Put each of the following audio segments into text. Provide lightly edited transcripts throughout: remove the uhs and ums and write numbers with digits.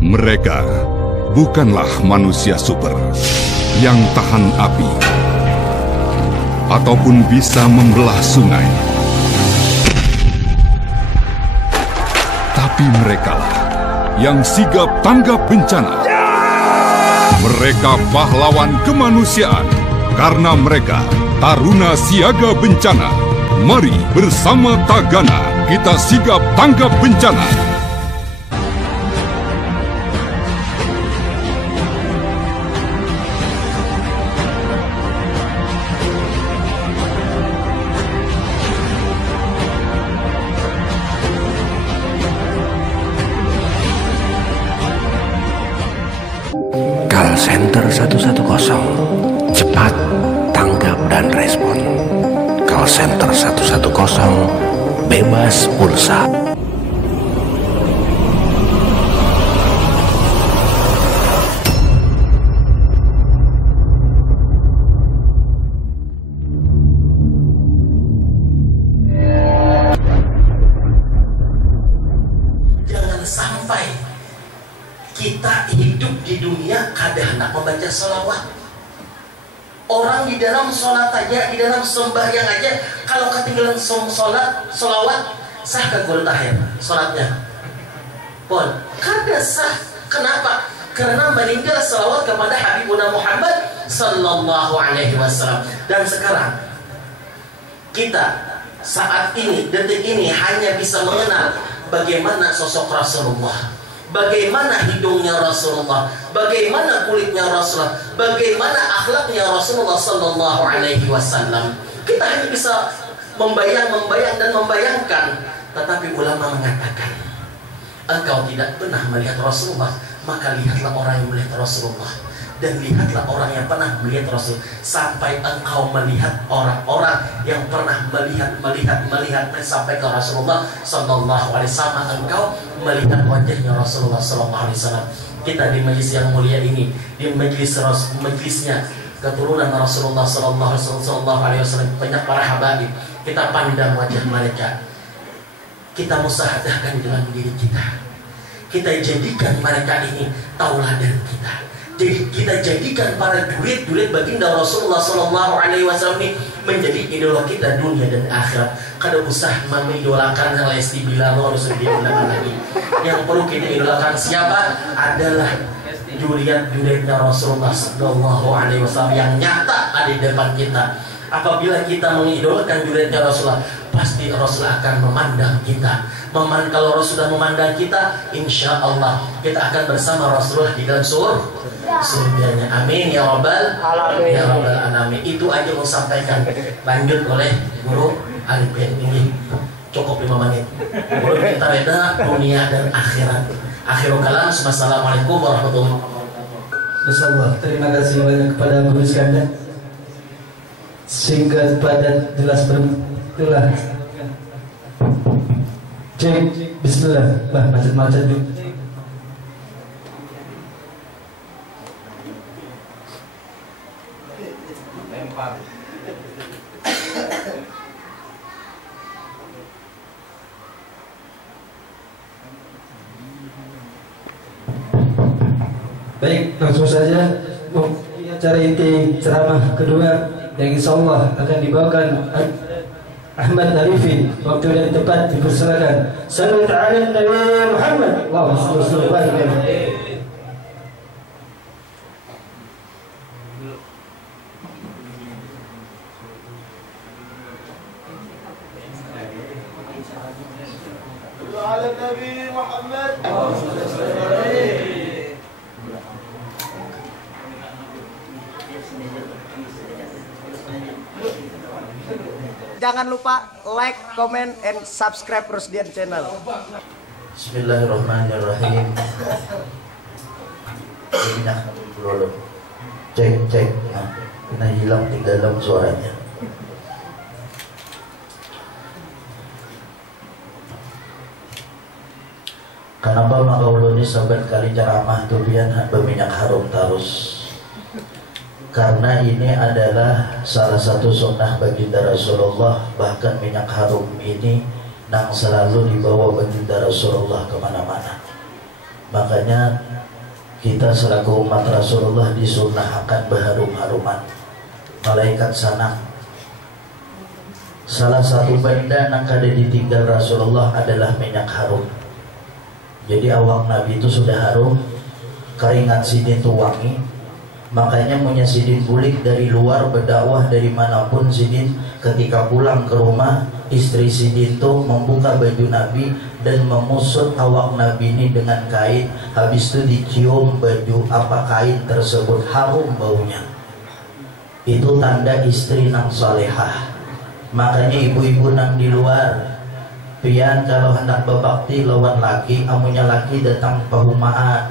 Mereka bukanlah manusia super yang tahan api ataupun bisa membelah sungai. Tapi merekalah yang sigap tanggap bencana. Mereka pahlawan kemanusiaan karena mereka taruna siaga bencana. Mari bersama Tagana kita sigap tanggap bencana. Call Center 110, cepat, tanggap dan respon. Call Center 110, bebas pulsa. Jangan sampai kita hidup di dunia kada hendak membaca salawat. Orang di dalam sholat aja, di dalam sembahyang aja, kalau ketinggalan salawat, sah ke gol tahir sholatnya. Pon, kada sah. Kenapa? Karena meninggal salawat kepada Habibuna Muhammad Sallallahu Alaihi Wasallam. Dan sekarang kita saat ini, detik ini hanya bisa mengenal bagaimana sosok Rasulullah, bagaimana hidungnya Rasulullah, bagaimana kulitnya Rasulullah, bagaimana akhlaknya Rasulullah Sallallahu Alaihi Wasallam. Kita hanya bisa membayang dan membayangkan. Tetapi ulama mengatakan, engkau tidak pernah melihat Rasulullah, maka lihatlah orang yang melihat Rasulullah. Dan lihatlah orang yang pernah melihat Rasul. Sampai engkau melihat orang-orang yang pernah melihat sampai ke Rasulullah Sallallahu Alaihi Wasallam, engkau melihat wajahnya Rasulullah Sallallahu Alaihi Wasallam. Kita di majelis yang mulia ini, di majelisnya keturunan Rasulullah Sallallahu Alaihi Wasallam, banyak para habaib. Kita pandang wajah mereka, kita musahadahkan dalam diri kita. Kita jadikan mereka ini tauladan kita. Jadi kita jadikan para duit baginda Rasulullah Sallallahu Alaihi Wasallam ini menjadi idola kita dunia dan akhirat. Kada usah mengidolakan yang Lesti Bilal, harus diidolakan lagi. Yang perlu kita idolakan siapa? Adalah juriat-juriatnya Rasulullah Sallallahu Alaihi Wasallam yang nyata ada di depan kita. Apabila kita mengidolakan juriatnya Rasulullah, pasti Rasul akan memandang kita. Kalau Rasul sudah memandang kita, insya Allah kita akan bersama Rasulullah di dalam surganya. Amin ya Rabbal alamin. Itu aja mau sampaikan. Lanjut oleh Guru Arifin. Ini cukup 5 menit. Guru kita beda dunia dan akhirat. Akhirul kalam. Wassalamualaikum warahmatullahi wabarakatuh. Insyaallah. Terima kasih banyak kepada Guru sekalian. Singkat padat jelas beritulah. Cek bismillah. Bah, macet-macet dulu. Baik, langsung saja acara inti ceramah kedua yang insyaallah akan dibawakan Ahmad Arifin. Waktu dan tempat dipersilakan. Sallallahu alaihi Nabi Muhammad. Allahumma shalli wa sallim. على النبي محمد. Jangan lupa like, comment, and subscribe Rusdian channel. Bismillahirrahmanirrahim. Ini dulu. Cek. Nah, hilang di dalam suaranya. Kenapa maka uluni sahabat kali ceramah tubian berminyak harum terus? Karena ini adalah salah satu sunnah baginda Rasulullah. Bahkan minyak harum ini nang selalu dibawa baginda Rasulullah kemana-mana. Makanya kita selaku umat Rasulullah disunnahkan berharum-haruman. Malaikat sana salah satu benda yang kada ditinggal Rasulullah adalah minyak harum. Jadi awak Nabi itu sudah harum, keringat sidin itu wangi. Makanya punya sidin bulik dari luar berdakwah dari manapun sidin, ketika pulang ke rumah istri sidin itu membuka baju Nabi dan memusut awak Nabi ini dengan kain. Habis itu dicium baju kain tersebut, harum baunya. Itu tanda istri nang salehah. Makanya ibu-ibu nang di luar, pian kalau hendak berbakti lawan laki, amunya laki datang perumahan,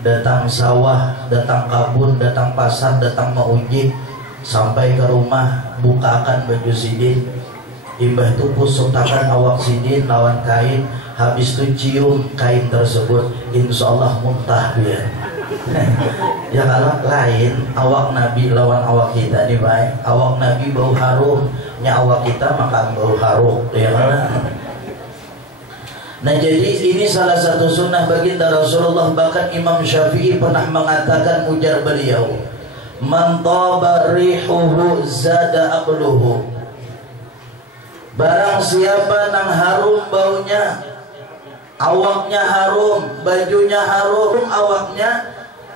datang sawah, datang kabun, datang pasar, datang maujib, sampai ke rumah bukakan baju sidin, imbah itu pusutakan awak sidin lawan kain, habis itu cium kain tersebut, insya Allah muntah dia. Ya kalau lain awak Nabi lawan awak kita nih baik, awak Nabi bau harum, nya awak kita makan bau harum, ya kan? Nah jadi ini salah satu sunnah baginda Rasulullah. Bahkan Imam Syafi'i pernah mengatakan, ujar beliau, man taba rihuhu zada aqluhu. Barang siapa nang harum baunya, awaknya harum, bajunya harum, awaknya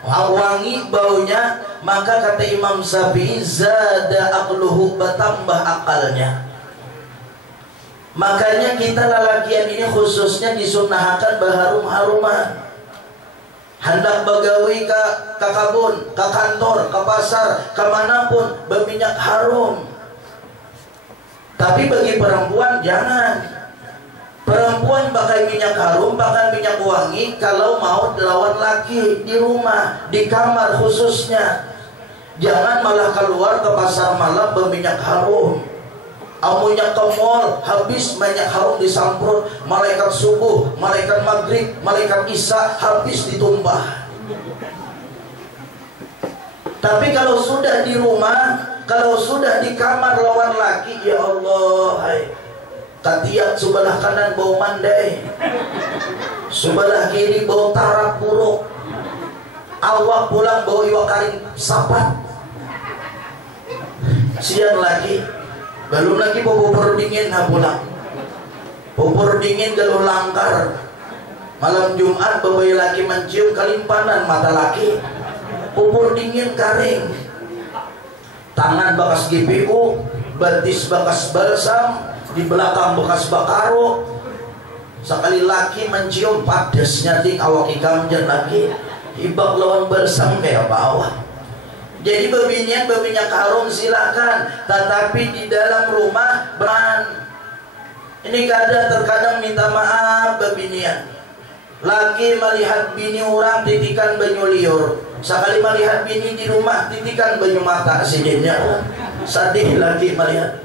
wangi baunya, maka kata Imam Syafi'i zada aqluhu, bertambah akalnya. Makanya kita lalakian ini khususnya disunnahkan berharum-haruman. Hendak begawi ke kabun, ke kantor, ke pasar, kemanapun berminyak harum. Tapi bagi perempuan jangan. Perempuan pakai minyak harum, pakai minyak wangi kalau mau lawan laki di rumah, di kamar khususnya. Jangan malah keluar ke pasar malam berminyak harum. Amunya ke mall, habis minyak harum disamprot, malaikat subuh, malaikat maghrib, malaikat isya, habis ditumpah. Tapi kalau sudah di rumah, kalau sudah di kamar lawan laki, ya Allah, hai, katiak sebelah kanan bau mandai, sebelah kiri bau tarak buruk, awak pulang bau iwak karing sapat. Siang lagi, belum lagi bubur dingin pulang, bubur dingin galuh langkar. Malam Jumat babai laki mencium kalimpanan mata laki, bubur dingin karing, tangan bekas GPU, batis bekas balsam, di belakang bekas bakaro. Sekali laki mencium padasnya ding awak ikam jen laki, ibak lawan balsam kayak bawah. Jadi berminyak harum silakan, tetapi di dalam rumah ini terkadang minta maaf berbinian. Laki melihat bini orang titikan banyu liur, sekali melihat bini di rumah titikan banyu mata sidinnya, sedih lagi melihat.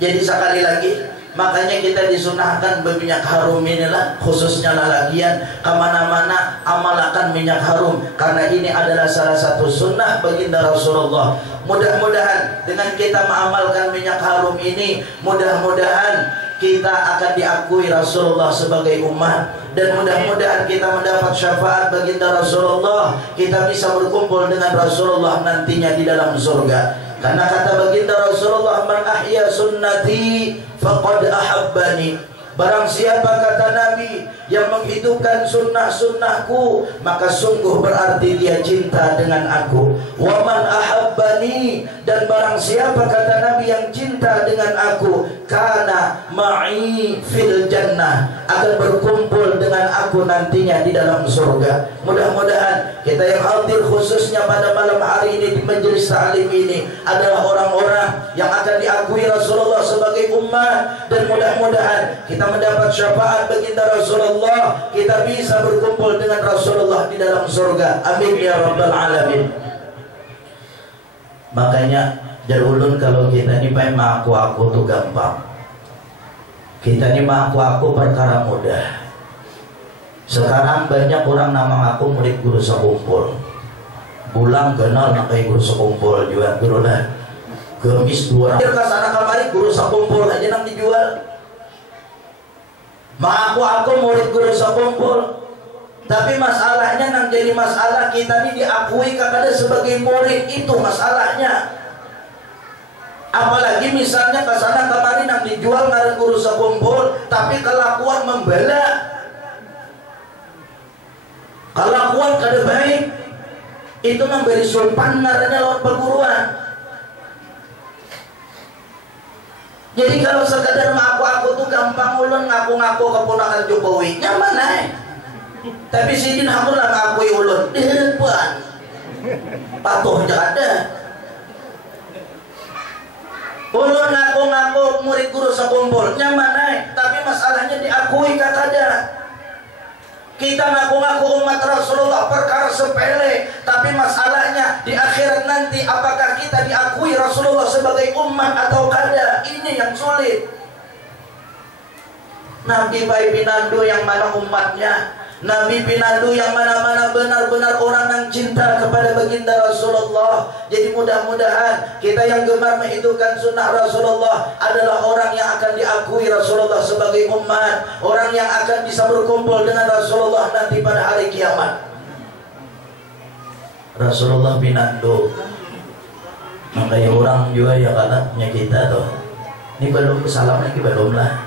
Jadi sekali lagi, makanya kita disunahkan berminyak harum inilah, khususnya lalakian, kemana-mana amalkan minyak harum, karena ini adalah salah satu sunnah baginda Rasulullah. Mudah-mudahan dengan kita mengamalkan minyak harum ini, mudah-mudahan kita akan diakui Rasulullah sebagai umat, dan mudah-mudahan kita mendapat syafaat baginda Rasulullah, kita bisa berkumpul dengan Rasulullah nantinya di dalam surga. Karena kata baginda Rasulullah, man ahya sunnati faqad ahabbani. Barang siapa, kata Nabi, yang menghidupkan sunnah-sunnahku, maka sungguh berarti dia cinta dengan aku. Wa man ahabbani, dan barang siapa, kata Nabi, yang cinta dengan aku, kana ma'i fil jannah, akan berkumpul dengan aku nantinya di dalam surga. Mudah-mudahan kita yang hadir khususnya pada malam hari ini di majelis ta'lim ini adalah orang-orang yang akan diakui Rasulullah sebagai umat, dan mudah-mudahan kita mendapat syafaat baginda Rasulullah, kita bisa berkumpul dengan Rasulullah di dalam surga. Amin ya rabbal alamin. Makanya jarulun kalau kita ini pengen mengaku-aku tuh gampang, kita ini mengaku-aku perkara mudah. Sekarang banyak orang nama aku murid guru sekumpul, pulang kenal nakai guru sekumpul juga guru lah, gemis 200 kesana kamari guru sekumpul aja nang dijual. Mengaku aku murid guru sekumpul, Tapi masalahnya nang jadi masalah kita ini diakui kakada sebagai murid, itu masalahnya. Apalagi misalnya kesana kemarin nang dijual ngaran guru sekumpul, tapi kelakuan membela, kelakuan kada baik, itu memberi sulpan ngarannya lawan perguruan. Jadi kalau sekadar ngaku-aku tuh gampang, ulun ngaku-ngaku keponakan Jokowi nyaman aja. Tapi sidin aku lah ngakui ulun di depan patuh aja ada. Ulun ngaku-ngaku murid guru sekumpul nyaman aja, tapi masalahnya diakui kakada. Kita ngaku-ngaku umat Rasulullah perkara sepele, tapi masalahnya di akhirat nanti apakah kita diakui Rasulullah sebagai umat atau kada? Ini yang sulit. Nabi baik pinandu yang mana umatnya, Nabi pinandu yang mana-mana benar-benar orang yang cinta kepada baginda Rasulullah. Jadi mudah-mudahan kita yang gemar menghidupkan sunnah Rasulullah adalah orang yang akan diakui Rasulullah sebagai umat, orang yang akan bisa berkumpul dengan Rasulullah nanti pada hari kiamat. Rasulullah pinandu, makanya orang juga ya kanaknya kita tuh. Ini belum salam lagi belum lah.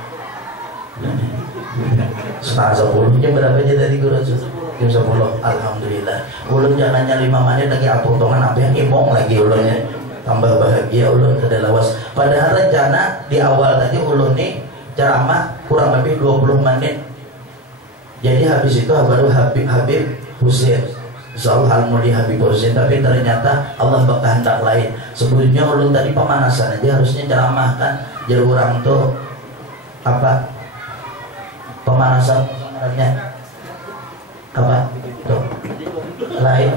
Setengah 10 jam berapa aja tadi guru jam 10. Alhamdulillah. Ulun jangannya 5 menit lagi apotongan apa yang imong lagi ulunnya. Tambah bahagia ulun kada lawas. Padahal rencana di awal tadi ulun nih ceramah kurang lebih 20 menit. Jadi habis itu baru Habib Husain. Insyaallah Al-Muli Habib Husain, tapi ternyata Allah berkehendak lain. Sebelumnya ulun tadi pemanasan aja harusnya ceramah kan. Jadi orang tuh apa? Pemanasan apa tuh lain,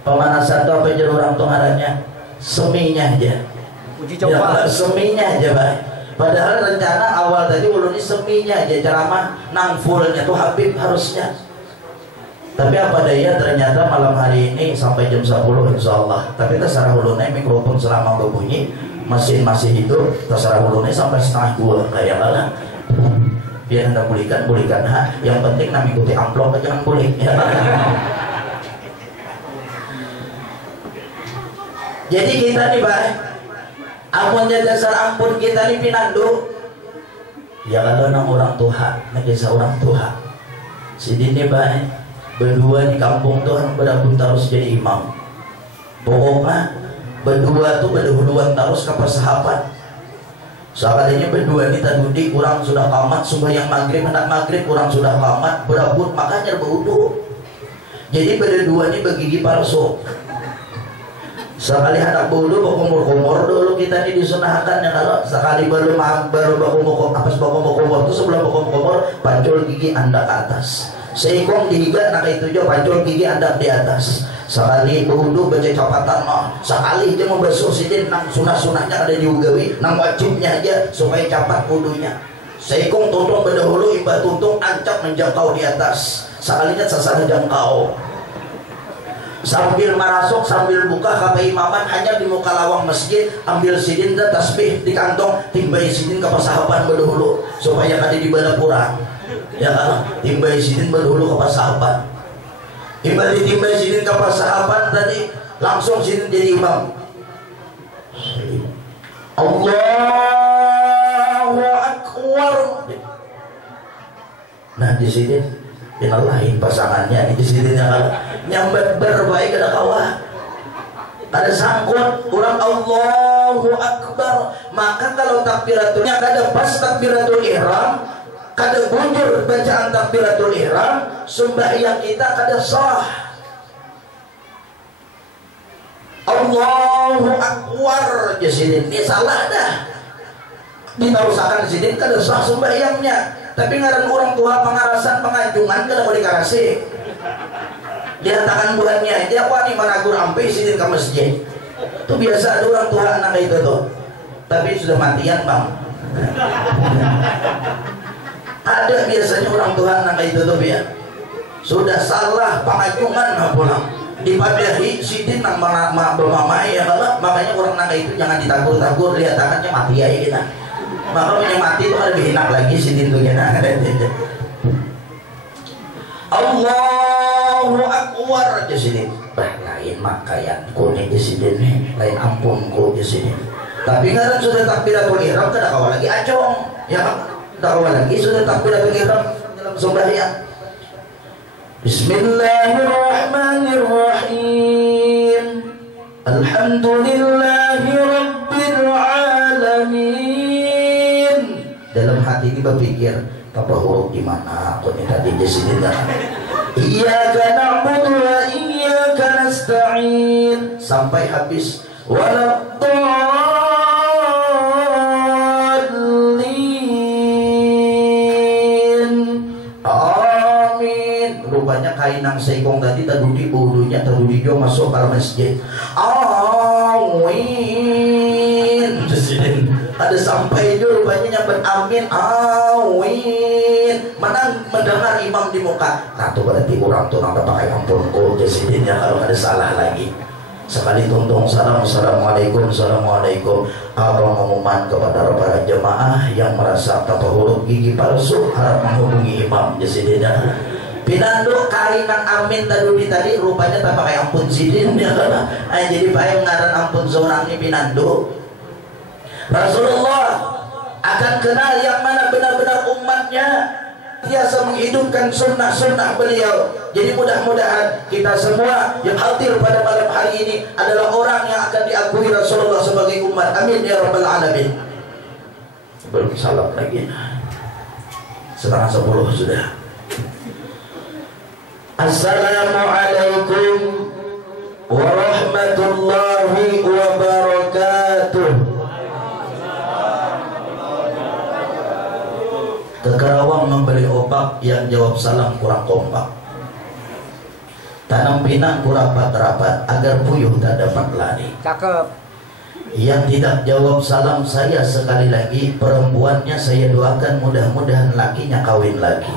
pemanasan tuh apa aja orang tuh ngarannya seminya aja, uji coba ya, seminya aja Pak. Padahal rencana awal tadi ulun ini seminya aja ceramah, nang fullnya tuh Habib harusnya. Tapi apa daya ternyata malam hari ini sampai jam 10 insyaallah. Tapi terserah ulunnya mikrofon selama berbunyi masih hidup, terserah ulunnya sampai setengah 2 kayak mana. Biar anda pulihkan yang penting nami ikuti amplop aja jangan pulih ya. Jadi kita nih Pak, amunnya dasar ampun kita nih pinandu ya kalau nang orang tua, nah kisah orang tua sini nih Pak, berdua di kampung Tuhan berabun terus jadi imam. Pokoknya berdua tuh berdua terus ke persahabat. Soalnya berdua ini tadi kurang sudah kamat sembahyang maghrib, hendak maghrib kurang sudah kamat berabut makanya berwudu. Jadi berdua ini begigi palsu. Sekali hendak berwudu berkumur-kumur dulu kita ini disunahkan ya, kalau sekali baru berkumur apa berkumur itu sebelum berkumur pancul gigi anda ke atas. Seikong dihiga nak itu jo pancul gigi anda di atas. Sekali berwudu baca capatan sekali dia membasuh sidin nang sunah-sunahnya ada diugawi nang wajibnya aja supaya capat wudunya. Seikung tuntung berdahulu imbah tuntung ancap menjangkau di atas sekalinya sasana jangkau. Sambil marasuk sambil buka kapa imaman hanya di muka lawang masjid ambil sidin dan tasbih di kantong timbai sidin ke persahaban berdahulu supaya kada dibawa kurang ya kan, timbai sidin berdahulu ke persahaban. Ibadah ditimbai sidin ke persahabat tadi langsung sidin jadi imam. Allahu Akbar. Nah di sini yang lain pasangannya di sini nyambat berbaik ada kawah, ada sangkut kurang Allahu Akbar. Maka kalau takbiratulnya kada pas takbiratul ihram, kada bunjur bacaan takbiratul ihram, sembahyang kita kada sah. Allahu Akbar jadi ini salah dah. Ditarusakan sidin kada sah sembahyangnya. Tapi ngaran orang tua pengarasan penganjungan kada boleh karasi. Dihantakan bulannya dia wani managur ampe sidin ke masjid. Itu biasa ada orang tua anak itu tuh. Tapi sudah matian bang. Ada biasanya orang tua anak itu tuh ya. Sudah salah pengajuan pulang dipadahi sidin nang bermamai ya kalau makanya orang anak itu jangan ditagur-tagur lihat tangannya mati ya kita. Maka punya mati itu lebih enak lagi sidin tuh ya. Allahu Akbar aja sini. Bah lain makayan kuning di sini, lain ampunku di sini. Tapi ngaran sudah takbiratul ihram kada kawal lagi acong, ya kada kawal lagi sudah takbiratul ihram dalam sembahyang. Bismillahirrahmanirrahim. Alhamdulillahi rabbil alamin. Dalam hati ini berpikir, apa huruf di mana? Kok ini tadi di sini dah. Iyyaka na'budu wa iyyaka nasta'in sampai habis. Rupanya kainang seikong tadi tadudi budunya tadudi jo masuk ke masjid. Awin. Ada sampai itu rupanya nyambat amin. Awin. Mana mendengar imam di muka. Nah tuh berarti orang tuh nggak pakai ampun kok jadinya kalau ada salah lagi. Sekali tuntung salam, assalamualaikum, assalamualaikum. Abang mengumuman kepada para jemaah yang merasa huruf gigi palsu harap menghubungi imam jadinya. Pinando kainang amin tadi rupanya tak pakai ampun sidin ya kan. Jadi payung ngaran ampun seorang ini pinando. Rasulullah akan kenal yang mana benar-benar umatnya biasa menghidupkan sunnah-sunnah beliau. Jadi mudah-mudahan kita semua yang hadir pada malam hari ini adalah orang yang akan diakui Rasulullah sebagai umat. Amin ya rabbal alamin. Belum salam lagi. 9:30 sudah. Assalamualaikum warahmatullahi wabarakatuh. Ke Karawang membeli opak, yang jawab salam kurang kompak. Tanam pinang kurang rapat agar puyuh tak dapat lari. Cakep. Yang tidak jawab salam saya sekali lagi, perempuannya saya doakan mudah-mudahan lakinya kawin lagi.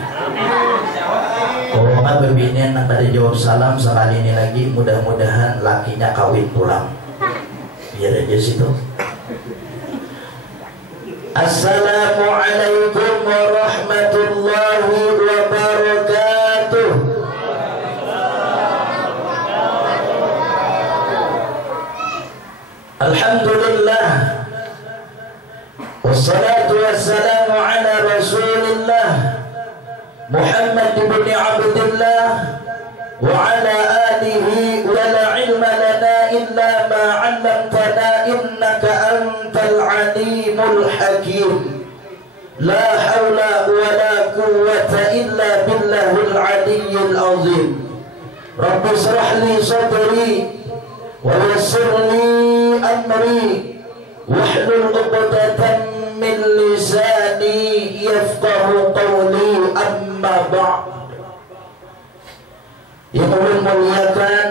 Oh, berbinian pada jawab salam sekali ini lagi, mudah-mudahan lakinya kawin pulang. Biar aja situ. Assalamualaikum warahmatullahi wabarakatuh. Alhamdulillah. Wassalatu wassalamu ala Rasulillah Muhammad ibn Abdullah wa ala alihi wa la ilma lana illa ma 'allamtana innaka antal alimul hakim. La haula wa la quwwata illa billahil aliyyil azim. Rabbi shrah li sadri wa yassir li amri wahlul 'uqdatam min lisani yafqahu qawli, amma ba'd. Yang ulun muliakan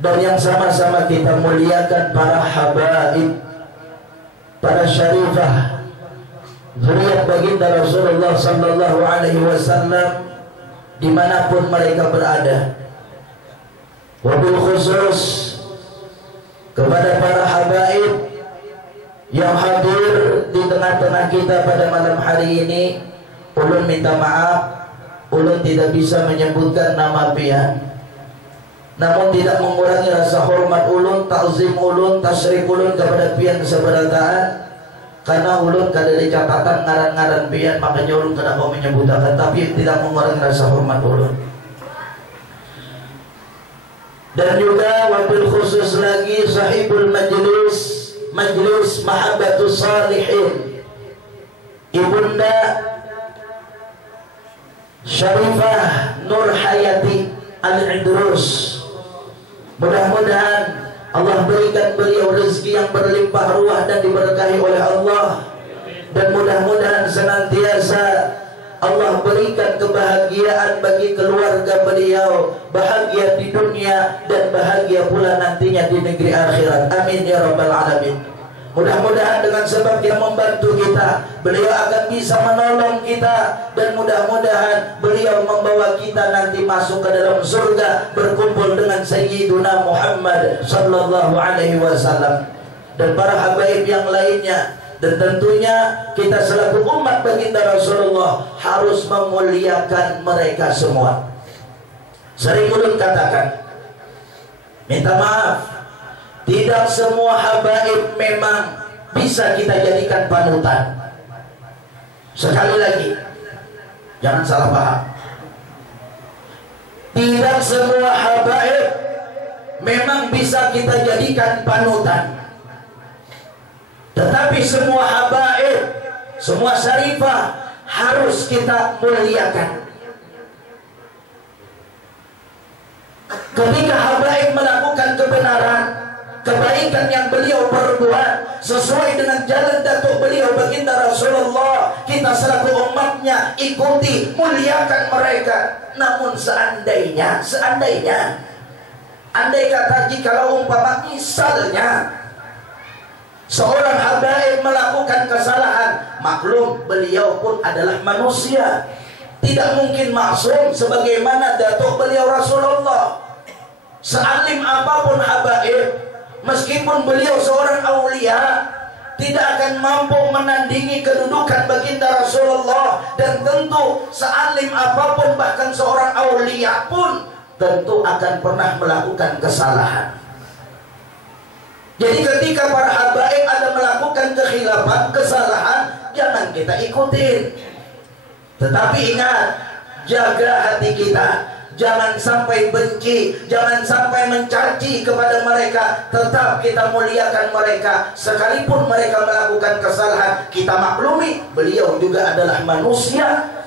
dan yang sama-sama kita muliakan para habaib, para syarifah zuriat baginda Rasulullah sallallahu alaihi wasallam dimanapun mereka berada. Wabil khusus kepada para habaib yang hadir di tengah-tengah kita pada malam hari ini, ulun minta maaf, ulun tidak bisa menyebutkan nama pian. Namun tidak mengurangi rasa hormat ulun, ta'zim ulun, tasyrif ulun kepada pian seberataan. Karena ulun kada ada catatan ngaran-ngaran pian, makanya ulun kada mau menyebutkan, tapi tidak mengurangi rasa hormat ulun. Dan juga wabil khusus lagi sahibul majlis, Majlis Mahabbatus Salihin, Ibunda Syarifah Nur Hayati Al-Idrus. Mudah-mudahan Allah berikan beliau rezeki yang berlimpah ruah dan diberkahi oleh Allah. Dan mudah-mudahan senantiasa Allah berikan kebahagiaan bagi keluarga beliau, bahagia di dunia dan bahagia pula nantinya di negeri akhirat. Amin ya rabbal alamin. Mudah-mudahan dengan sebab dia membantu kita, beliau akan bisa menolong kita, dan mudah-mudahan beliau membawa kita nanti masuk ke dalam surga berkumpul dengan Sayyiduna Muhammad sallallahu alaihi wasallam. Dan para habaib yang lainnya Dan tentunya kita selaku umat baginda Rasulullah harus memuliakan mereka semua. Sering ulun katakan, minta maaf, tidak semua habaib memang bisa kita jadikan panutan. Sekali lagi, jangan salah paham. Tidak semua habaib memang bisa kita jadikan panutan. Tetapi semua habaib, semua syarifah harus kita muliakan. Ketika habaib melakukan kebenaran, kebaikan yang beliau perbuat sesuai dengan jalan datuk beliau baginda Rasulullah, kita selaku umatnya ikuti, muliakan mereka. Namun seandainya andai kata jikalau umpama misalnya seorang habaib melakukan kesalahan, maklum beliau pun adalah manusia, tidak mungkin maksum sebagaimana datuk beliau Rasulullah. Sealim apapun habaib, meskipun beliau seorang aulia, tidak akan mampu menandingi kedudukan baginda Rasulullah. Dan tentu sealim apapun, bahkan seorang aulia pun tentu akan pernah melakukan kesalahan. Jadi ketika para habaib ada melakukan kekhilafan, kesalahan, jangan kita ikutin. Tetapi ingat, jaga hati kita, jangan sampai benci, jangan sampai mencaci kepada mereka. Tetap kita muliakan mereka, sekalipun mereka melakukan kesalahan, kita maklumi, beliau juga adalah manusia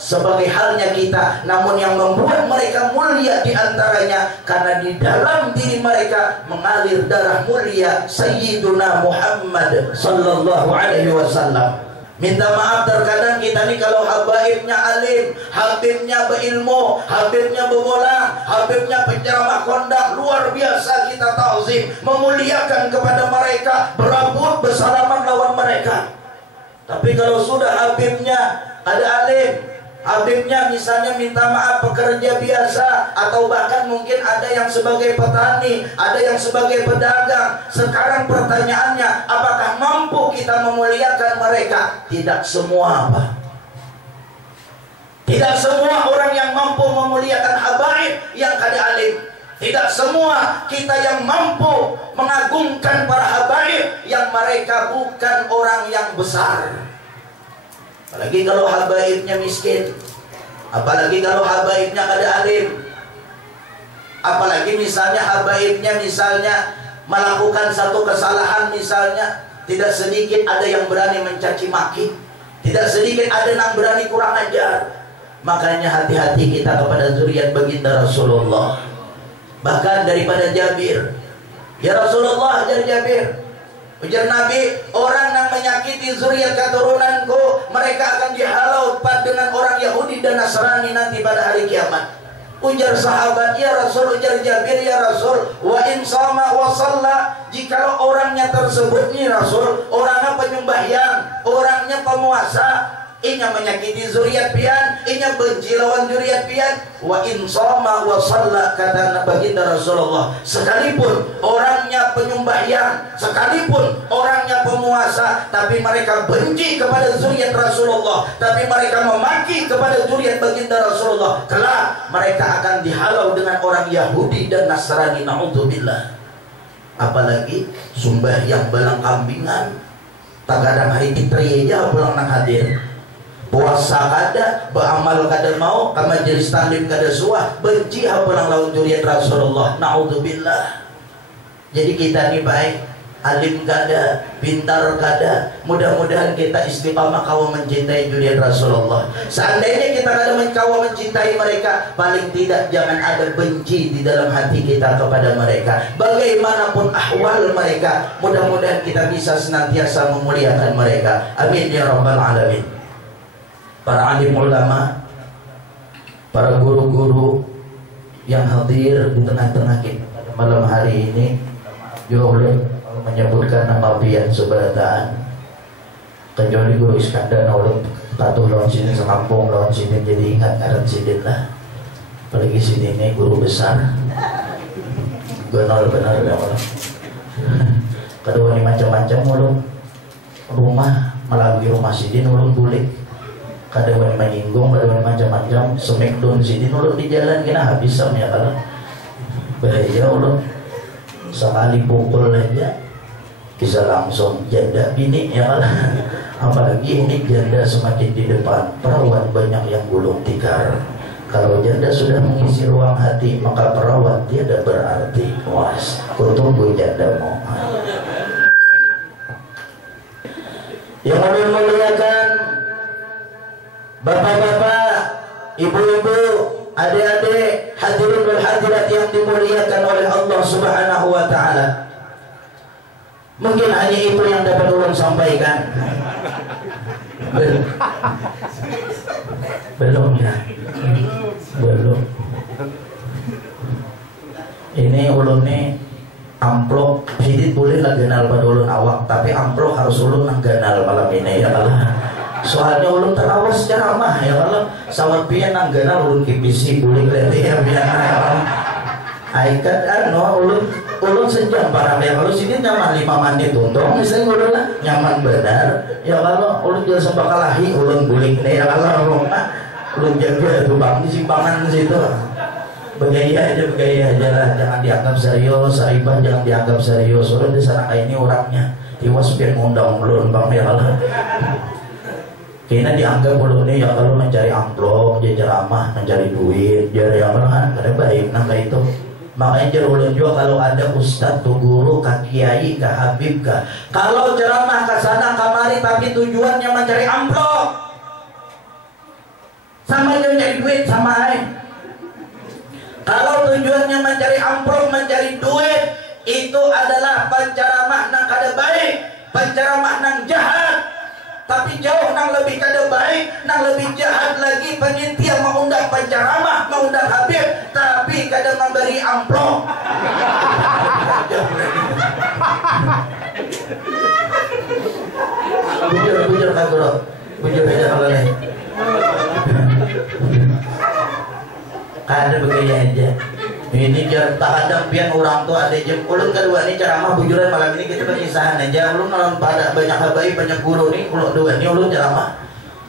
sebagai halnya kita. Namun yang membuat mereka mulia diantaranya karena di dalam diri mereka mengalir darah mulia Sayyiduna Muhammad sallallahu alaihi wasallam. Minta maaf terkadang kita nih kalau habaibnya alim, habibnya berilmu, habibnya bemolang, habibnya penceramah kondang, luar biasa kita ta'zim, memuliakan kepada mereka, berebut bersalaman lawan mereka. Tapi kalau sudah habibnya ada alim, habibnya misalnya minta maaf pekerja biasa, atau bahkan mungkin ada yang sebagai petani, ada yang sebagai pedagang. Sekarang pertanyaannya, apakah mampu kita memuliakan mereka? Tidak semua, Pak. Tidak semua orang yang mampu memuliakan habaib yang kada alim. Tidak semua kita yang mampu mengagungkan para habaib yang mereka bukan orang yang besar. Apalagi kalau habaibnya miskin, apalagi kalau habaibnya kada alim, apalagi misalnya habaibnya misalnya melakukan satu kesalahan, misalnya tidak sedikit ada yang berani mencaci maki, tidak sedikit ada yang berani kurang ajar. Makanya hati-hati kita kepada zuriat baginda Rasulullah. Bahkan daripada Jabir, ya Rasulullah, ajar Jabir, ujar Nabi, orang yang menyakiti zuriat keturunanku, mereka akan dihalau dengan orang Yahudi dan Nasrani nanti pada hari kiamat. Ujar sahabat, ya Rasul, ujar Jabir, ya Rasul, wa in sama wa salla, jikalau orangnya tersebut nih Rasul, orangnya penyembahyang, orangnya pemuasa, inya menyakiti zuriat pian, inya benci lawan zuriat pian, wa in sama wa salla, kata baginda Rasulullah, sekalipun orangnya penyembahyang, sekalipun orangnya pemuasa, tapi mereka benci kepada zuriat Rasulullah, tapi mereka memaki kepada zuriat baginda Rasulullah, kelak mereka akan dihalau dengan orang Yahudi dan Nasrani, naudzubillah. Apalagi sembahyang balang kambingan, tak kadang hari fitri aja pulang nang hadir, puasa kada, beramal kada mau, ke majelis taklim kada suah, benci pulang lawan zuriat Rasulullah, naudzubillah. Jadi kita ni baik, alim kada, pintar kada, mudah-mudahan kita istiqamah kawa mencintai zuriat Rasulullah. Seandainya kita kada kawa mencintai mereka, paling tidak jangan ada benci di dalam hati kita kepada mereka. Bagaimanapun ahwal mereka, mudah-mudahan kita bisa senantiasa memuliakan mereka. Amin ya rabbal alamin. Para alim ulama, para guru-guru yang hadir di tengah-tengah kita pada malam hari ini, juga boleh menyebutkan nama pian seberataan, kecuali Guru Iskandar ulun patuh lawan sini sekampung lawan sini, jadi ingat aran sidin lah. Apalagi sidin ini guru besar, gonol benar ya Allah. Kedua ini macam-macam ulun, rumah melalui rumah sidin ulun bulik kada wani menyinggung, kada wani macam-macam smackdown sidin ulun di jalan kena habis sama ya kalau bahaya ulun sekali pukul aja bisa langsung janda bini ya kalau apalagi ini janda semakin di depan perawat banyak yang gulung tikar. Kalau janda sudah mengisi ruang hati maka perawat tiada berarti. Was kutunggu jandamu. Yang memuliakan bapak-bapak, ibu-ibu, adik-adik, hadirin wal hadirat yang dimuliakan oleh Allah Subhanahu wa taala. Mungkin hanya itu yang dapat ulun sampaikan. Belum ya. Belum. Ini ulun nih amplop sidit boleh lah ganal pada ulun awak, tapi amplop harus ulun nang ganal malam ini ya kalau. Soalnya ulun terawas ceramah ya kalau sawat pian nang ganal ulun kipisi boleh kelihatan ya pian ya kalau. Aikat ulun sejam barang ya kalau sini nyaman 5 menit untung misalnya ulun lah nyaman benar ya kalau ulun jual sembakalahi ulun bulik nih ya kalau ulun jaga tuh bang di simpangan situ begaya aja lah, jangan dianggap serius. Saibah jangan dianggap serius. Ulun di sana kayak ini orangnya tiwas biar ngundang ulun bang ya kalau kayaknya dianggap ulun ini ya kalau mencari amplop dia ceramah mencari duit dia ya kalau ada baik nah kayak itu. Makanya jar ulun juga kalau ada ustadz tuh guru kak kiai kak habib kak kalau ceramah ke sana kamari tapi tujuannya mencari amplop sama aja mencari duit sama aja. Kalau tujuannya mencari amplop mencari duit itu adalah penceramah nang kada baik, penceramah nang jahat. Tapi jauh nang lebih kada baik, nang lebih jahat lagi penitia mengundang penceramah, mengundang habib, tapi kada memberi amplop. Bujur kagro, bujur aja kalau nih. Kada begaya aja. Ini jar tak ada pian orang tua ada jam ulun kedua ini ceramah bujuran malam ini kita berkisahan aja ulun malam pada banyak habaib banyak guru nih ulun dua ini ulun ceramah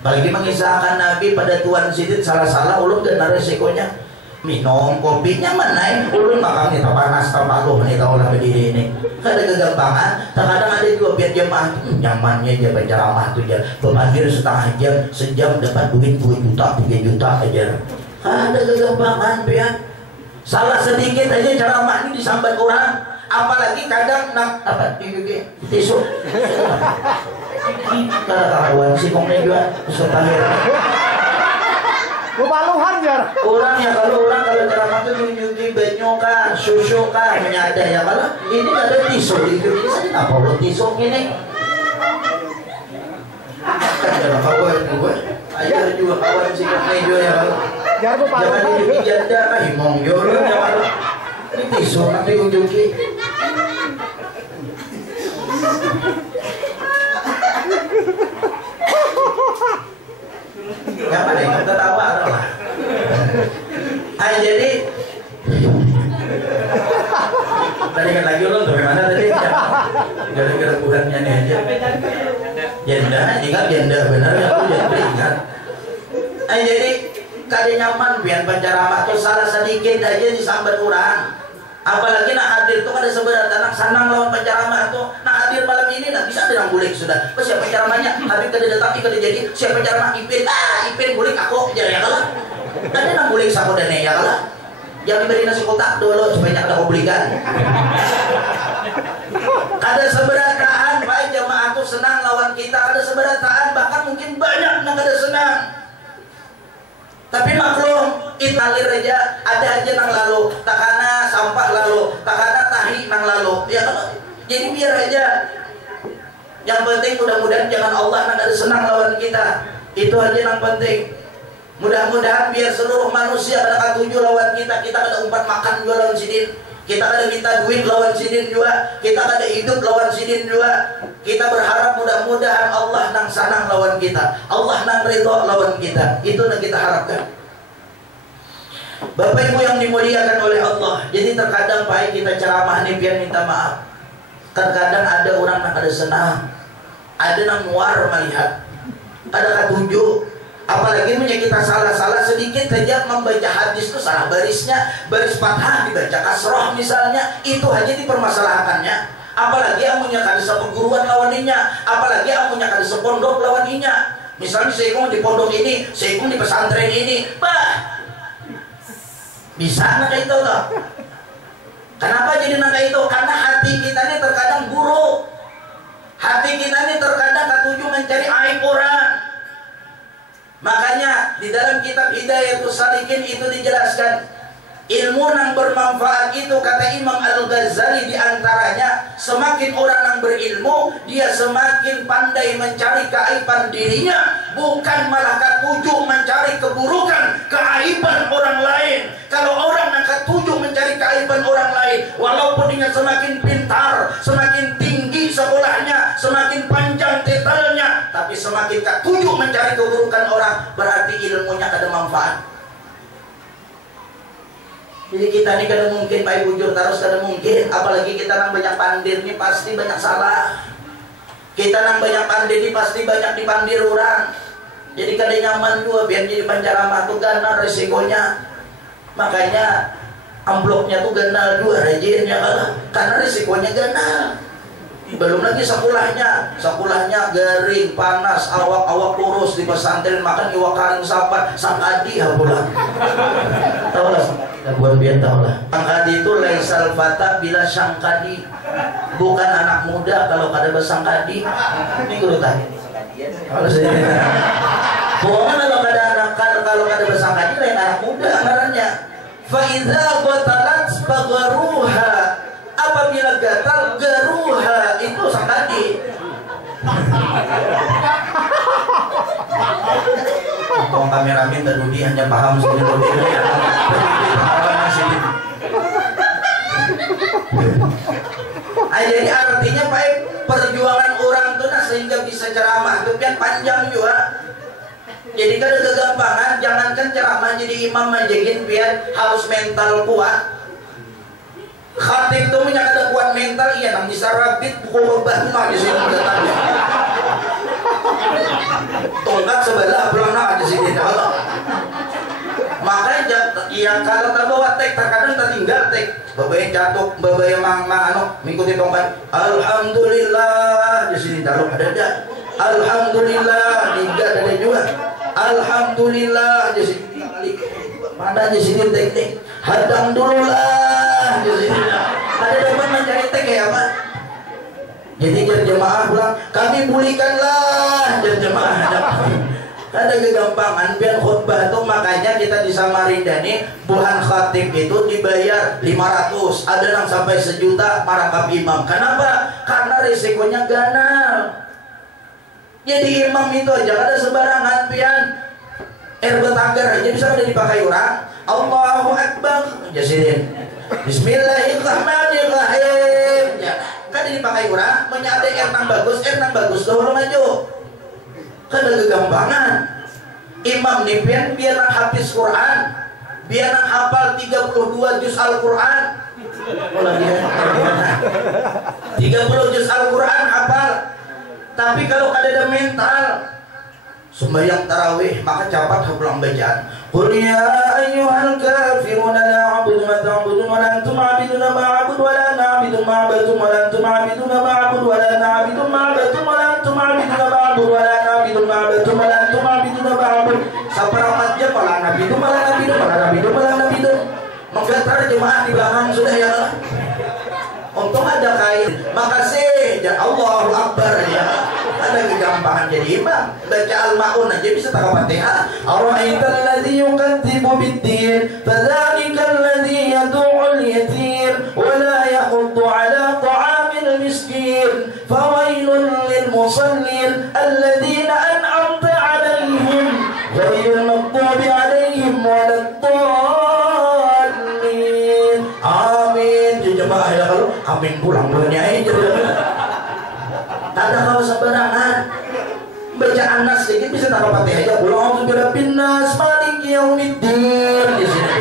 apalagi mengisahkan Nabi pada Tuan Sidit salah-salah ulun dan resikonya minum kopinya mana ulun makan nih panas tapaluh nih tahu lah berdiri ini kada kegampangan terkadang ada juga biar jemaah nyamannya aja penceramah tuh ya pemandir setengah jam sejam dapat duit 2 juta 3 juta aja ada kegampangan pian. Salah sedikit aja ceramah ini disambat orang, apalagi kadang nak apa tisu. Kada kawan si kongnya juga setahir. Kebaluhan jar. Orang ya kalau ceramah itu nunjukin benyokan, susukan, menyada ya kalau ini ada tisu di Indonesia kenapa lo tisu ini? Ada kawan gue, ayo juga kawan si kongnya juga ya kalau. Jangan dibikin janda lah himong yoro jangan ini tisu nanti unjuki gak ada yang ketawa lah jadi tadi kan lagi ulun bagaimana tadi gara-gara bulannya nih aja janda ingat janda benar ya aku janda ingat jadi kada nyaman biar penceramah tuh salah sedikit aja disambat orang apalagi nak hadir tuh kada sebenarnya nak sanang lawan penceramah tuh nak hadir malam ini nak bisa bilang bulik sudah pas siapa penceramahnya habis kada datang kada jadi siapa penceramah ipin bulik aku jadi ya kalah ada nang bulik sakodane ya kalah jangan diberi nasi kotak dulu supaya ada obligan kada seberataan baik jamaah tuh senang lawan kita kada seberataan bahkan mungkin banyak nang kada senang. Tapi maklum, italir aja, ada aja nang lalu, takana sampah lalu, takana tahi nang lalu. Ya kalau jadi biar aja. Yang penting mudah-mudahan jangan Allah nang ada senang lawan kita. Itu aja yang penting. Mudah-mudahan biar seluruh manusia pada katuju lawan kita ada umpat makan juga lawan sidin. Kita ada minta duit lawan sidin juga, kita ada hidup lawan sidin juga. Kita berharap mudah-mudahan Allah nang sanang lawan kita, Allah nang ridho lawan kita. Itu yang kita harapkan. Bapak Ibu yang dimuliakan oleh Allah. Jadi terkadang baik kita ceramah nih biar minta maaf. Terkadang ada orang yang ada senang, ada nang muar melihat, ada ketujuh. Apalagi punya kita salah-salah sedikit saja membaca hadis itu salah barisnya, baris fathah dibaca kasroh misalnya, itu aja dipermasalahkannya. Apalagi amunya kada seperguruan lawaninya, apalagi amunya kada sepondok lawaninya. Misalnya seikung di pondok ini, seikung di pesantren ini, bah bisa nak itu toh. Kenapa jadi nak itu? Karena hati kita ini terkadang buruk, hati kita ini terkadang ketujuh mencari aib orang. Makanya di dalam kitab Hidayatus Salikin itu dijelaskan, ilmu yang bermanfaat itu kata Imam Al-Ghazali diantaranya, semakin orang yang berilmu dia semakin pandai mencari keaiban dirinya, bukan malah ketujuh mencari keburukan, keaiban orang lain. Kalau orang yang ketujuh mencari keaiban orang lain, walaupun dia semakin pintar, semakin tinggi sekolahnya, semakin panjang titelnya, tapi semakin ketujuh mencari keburukan orang, berarti ilmunya kada manfaat. Jadi kita ini kada mungkin baik bujur terus, kada mungkin. Apalagi kita nang banyak pandir ini pasti banyak salah. Kita nang banyak pandir ini pasti banyak dipandir orang. Jadi kada nyaman juga biar jadi pancaramah tuh ganal resikonya. Makanya amplopnya tuh ganal dua rajinnya karena risikonya ganal. Belum lagi sekolahnya garing, panas, awak kurus di pesantren makan iwak karing sapat, sangkadi ya pula. Tahu lah, buat biar tahu lah. Sangkadi itu laisal fata bila sangkadi, bukan anak muda kalau kada bersangkadi. Ini guru tadi. Bukan kalau kada anak, kalau kada bersangkadi lain anak muda anggarannya. Fa idza qatalat fagharuha, apabila gatal garuha itu sangkadi. Kalau kameramen tadi hanya paham sendiri. Jadi artinya Pak, perjuangan orang tuh sehingga bisa ceramah itu kan panjang juga. Jadi kada kegampangan, jangankan ceramah jadi imam manjegin biar harus mental kuat. Khatib tuh punya kada kuat mental, iya nang bisa rabit buku khutbah di sini datangnya. Tongkat sebelah pelana di sini dah. Makanya yang kalau tak bawa tek terkadang tertinggal tek. Babai jatuh, babai mang mengikuti tongkat. Alhamdulillah di sini dah ada. Alhamdulillah ada juga. Alhamdulillah di sini mana di sini tek. Hadang dulu lah di sini. Ada dapat mencari tek ya Pak. Jadi jemaah pulang, kami pulihkanlah jemaah. Ada kegampangan biar khutbah itu, makanya kita di Samarinda nih bulan khatib itu dibayar 500, ada yang sampai 1 juta marangkap imam. Kenapa? Karena risikonya ganal. Jadi imam itu aja ada sebarangan pian betanggar aja bisa ada dipakai orang. Allahu Akbar jasirin Bismillahirrahmanirrahim ya kan dipakai orang, menyade nang bagus dahulu maju. Kan ada kegampangan. Imam nih biar nang hafiz Quran, biar nang hafal 32 juz Al-Quran. 30 juz Al-Quran hafal. Tapi kalau ada mental sembahyang tarawih maka cepat pulang bacaan. Qul ya ayyuhal kafirun la a'budu ma ta'budun wa la antum 'abiduna ma a'budu wa la na'budu ma a'budu wa la antum 'abiduna ma a'budu wa la na'budu ma a'budu wa la antum 'abiduna ma a'budu wa la na'budu ma a'budu wa la antum 'abiduna ma a'budu. Seperempat jam malah na'budu malah na'budu. Menggetar jemaah di belakang sudah ya. Untung ada kain. Makasih ya Allahu Akbar ya. Ada kegampangan jadi imam. Baca Al-Ma'un aja bisa tahu Fatihah. Ara'aital ladzi yukadzibu bid-din fadzalika alladzi yad'ul yatim wa la yahuddu 'ala ta'amil miskin fawailul lil musallin alladzina an'amta 'alaihim ghairil maghdubi 'alaihim waladdallin. Amin. Jemaah ya kalau amin pulang bulannya aja. Ada kalau sembarangan bacaan nas sedikit bisa tahu Fatihah aja. Qul a'udzu birabbin nas maliki yaumiddin di sini.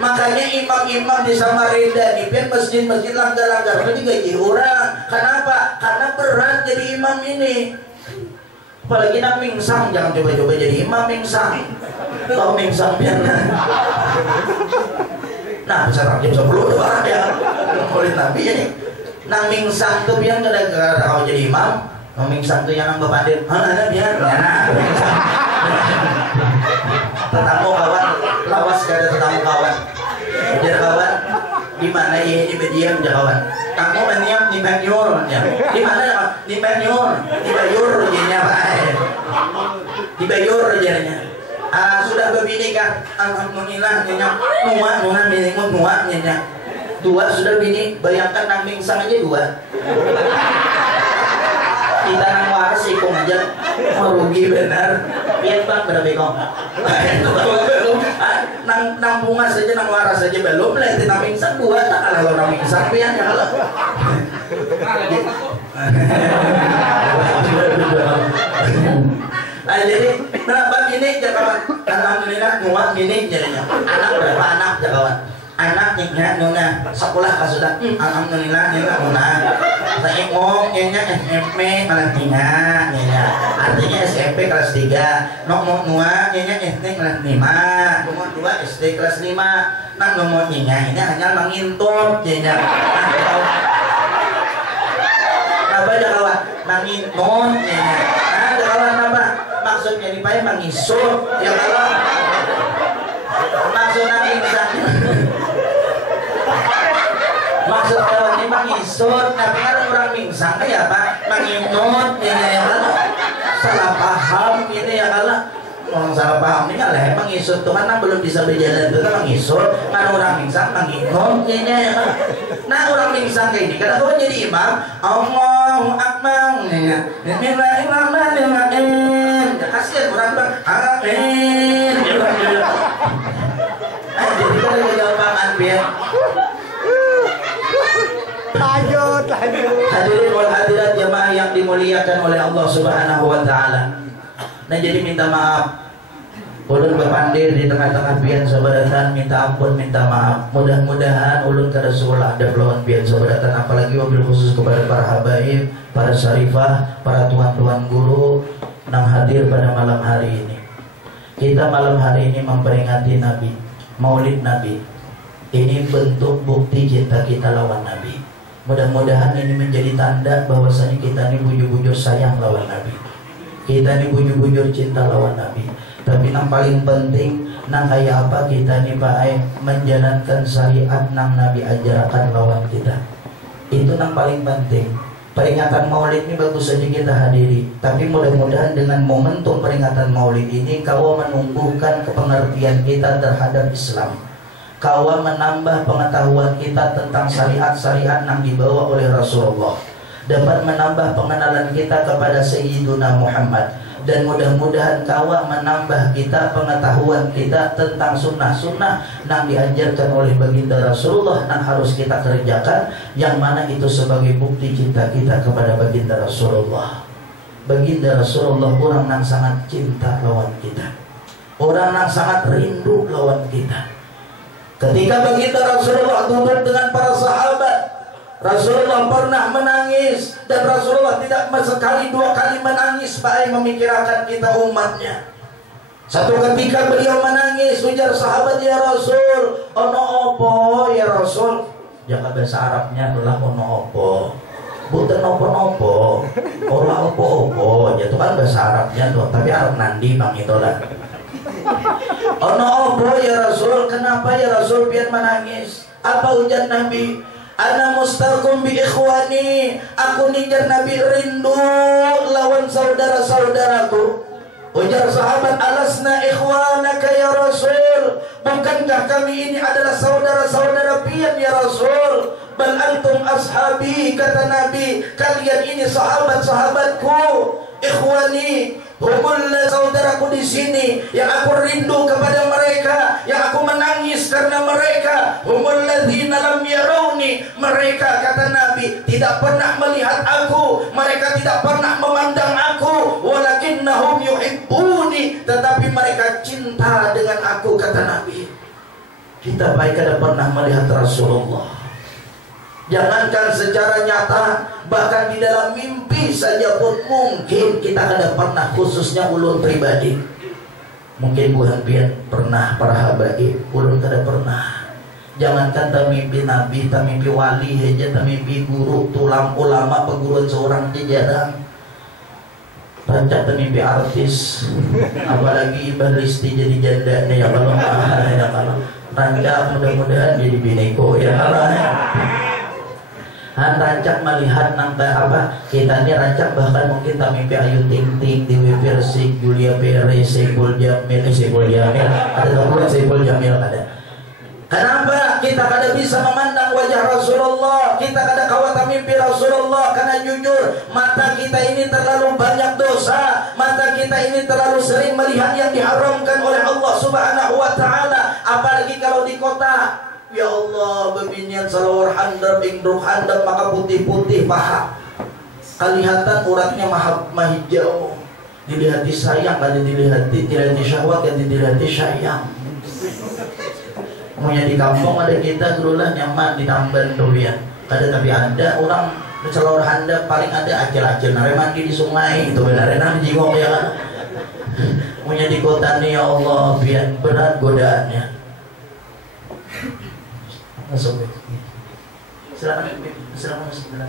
Makanya imam-imam di Samarinda nih, pian masjid-masjid langgar-langgar itu digaji orang. Kenapa? Karena berat jadi imam ini. Apalagi nak mingsang, jangan coba-coba jadi imam mingsang. Tahu mingsang pian? Nah, bisa jam 10 orang ya. Murid Nabi ini. Nang mingsang tuh pian gara-gara kau jadi imam. Nang mingsang tuh yang bepandir. Ada biar. Nah, tetamu kawan, lawas gak ada tetamu kawan. Biar kawan, di mana ya ini berdiam ya kawan. Kamu berdiam di Banyur ya. Di mana ya? Di Banyur, di Bayur jadinya Pak. Di Bayur jadinya. Sudah berbini kan? Alhamdulillah nyonya. Nuan bini nuan nyonya. 2 sudah bini, bayangkan nang mingsang aja 2. Kita nang waras ikung aja merugi benar. Pian Bang berapa ikong? Nang bunga saja nang waras saja belum lihat nang mingsang 2 tak kalau nang mingsang pian ya kalau. Jadi kenapa gini jakawan? Alhamdulillah nuak gini jadinya. Anak berapa anak jakawan? Anaknya nuna sekolah kasudah. Alhamdulillah nuna nuna. Saya ngomong nya SMP malah 3 nya. Artinya SMP kelas 3. Nomor 2 nya SD kelas 5. Nomor 2 SD kelas 5. Nang nomor 3 ini hanya mengintut nya. Apa jakawan? Mengintut nya. Nah jakawan apa? Maksudnya dipakai mengisut ya kalau maksudnya insan. Maksud kalau ini mengisut, tapi kan orang mingsang ya Pak, menginut ini ya kan, salah paham ini ya kalau orang salah paham ini kan lah mengisut tuh kan belum bisa berjalan itu kan mengisut, kan orang mingsang menginut ini ya kan. Nah orang mingsang kayak ini, karena kau jadi imam, Allahu Akbar, ya, Bismillahirrahmanirrahim, kasihan orang bang, amin, jadi kan ada jawaban biar. Lanjut. Hadirin wal hadirat jamaah yang dimuliakan oleh Allah Subhanahu wa taala. Nah jadi minta maaf. Ulun berpandir di tengah-tengah pian sabaratan minta ampun, minta maaf. Mudah-mudahan ulun kada sekolah ada pelawan pian sabaratan, apalagi wabil khusus kepada para habaib, para syarifah, para tuan-tuan guru yang hadir pada malam hari ini. Kita malam hari ini memperingati Nabi, Maulid Nabi. Ini bentuk bukti cinta kita lawan Nabi. Mudah-mudahan ini menjadi tanda bahwasanya kita ini bujur-bujur sayang lawan Nabi. Kita ini bujur-bujur cinta lawan Nabi. Tapi yang paling penting, nang kayak apa kita ini Pak menjalankan syariat nang Nabi ajarkan lawan kita. Itu yang paling penting. Peringatan Maulid ini bagus saja kita hadiri. Tapi mudah-mudahan dengan momentum peringatan Maulid ini kau menumbuhkan kepengertian kita terhadap Islam. Kau menambah pengetahuan kita tentang syariat-syariat yang dibawa oleh Rasulullah. Dapat menambah pengenalan kita kepada Sayyiduna Muhammad. Dan mudah-mudahan kau menambah kita pengetahuan kita tentang sunnah-sunnah yang diajarkan oleh baginda Rasulullah yang harus kita kerjakan, yang mana itu sebagai bukti cinta kita kepada baginda Rasulullah. Baginda Rasulullah orang yang sangat cinta lawan kita, orang yang sangat rindu lawan kita. Ketika baginda Rasulullah duduk dengan para sahabat, Rasulullah pernah menangis, dan Rasulullah tidak sekali 2 kali menangis Pak memikirkan kita umatnya. Satu ketika beliau menangis, ujar sahabat, ya Rasul, ono opo ya Rasul. Jangan bahasa Arabnya adalah ono opo, bukan opo-opo, orang opo-opo, itu kan bahasa Arabnya tuh, tapi Arab nandi bang itulah. Ono opo ya Rasul, kenapa ya Rasul biar menangis? Apa ujar Nabi? Ana mustaqim bi ikhwani, aku nijar Nabi rindu lawan saudara-saudaraku. Ujar sahabat, alasna ikhwanaka ya Rasul, bukankah kami ini adalah saudara-saudara pian ya Rasul? Bal antum ashabi, kata Nabi, kalian ini sahabat-sahabatku. Ikhwani, humullah, saudaraku di sini yang aku rindu kepada mereka, yang aku menangis karena mereka. Humul ladzina lam yarawni, mereka kata Nabi tidak pernah melihat aku, mereka tidak pernah memandang aku, walakinnahum yuhibbuni, tetapi mereka cinta dengan aku, kata Nabi. Kita baik kada pernah melihat Rasulullah. Jangankan secara nyata, bahkan di dalam mimpi saja pun mungkin kita kada pernah, khususnya ulun pribadi. Mungkin bukan pian pernah para habaib, ulun kada pernah. Jangankan tak mimpi nabi, tak mimpi wali aja, tak mimpi guru, tulang ulama, peguruan seorang aja jarang. Rancak tak mimpi artis, apalagi Ibah Listi jadi janda ya kalau ya kalau rancak mudah-mudahan jadi bineko ya kalau. Rancak melihat nanti apa kita ini rancak bahkan mungkin tak mimpi Ayu Ting Ting, Dewi Persik, Julia Perez, Saiful Jamil, ada tak bulan Saiful Jamil ada. Kenapa kita kada bisa memandang wajah Rasulullah, kita kada kawat mimpi Rasulullah? Karena jujur mata kita ini terlalu banyak dosa, mata kita ini terlalu sering melihat yang diharamkan oleh Allah Subhanahu wa Ta'ala, apalagi kalau di kota. Ya Allah, bebinian salawar handap, ingdruk handap, maka putih-putih paha. Kelihatan uratnya mahijau. Dilihati sayang, kada dilihati syahwat, kada dilihati sayang. Punya di kampung ada kita gerulah nyaman di Tamban tuh ya. Kada tapi ada orang salawar handap paling ada acil-acil nare mandi di sungai itu benar nang jingok ya kan. Punya di kota nih ya Allah, biar berat godaannya. Masuk. Silakan masuk dalam.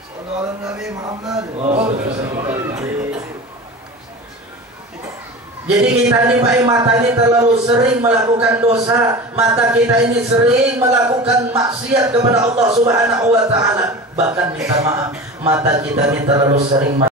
Sallallahu Nabi Muhammad. Jadi kita ini Pak, mata ini terlalu sering melakukan dosa, mata kita ini sering melakukan maksiat kepada Allah Subhanahu wa Ta'ala. Bahkan minta maaf, mata kita ini terlalu sering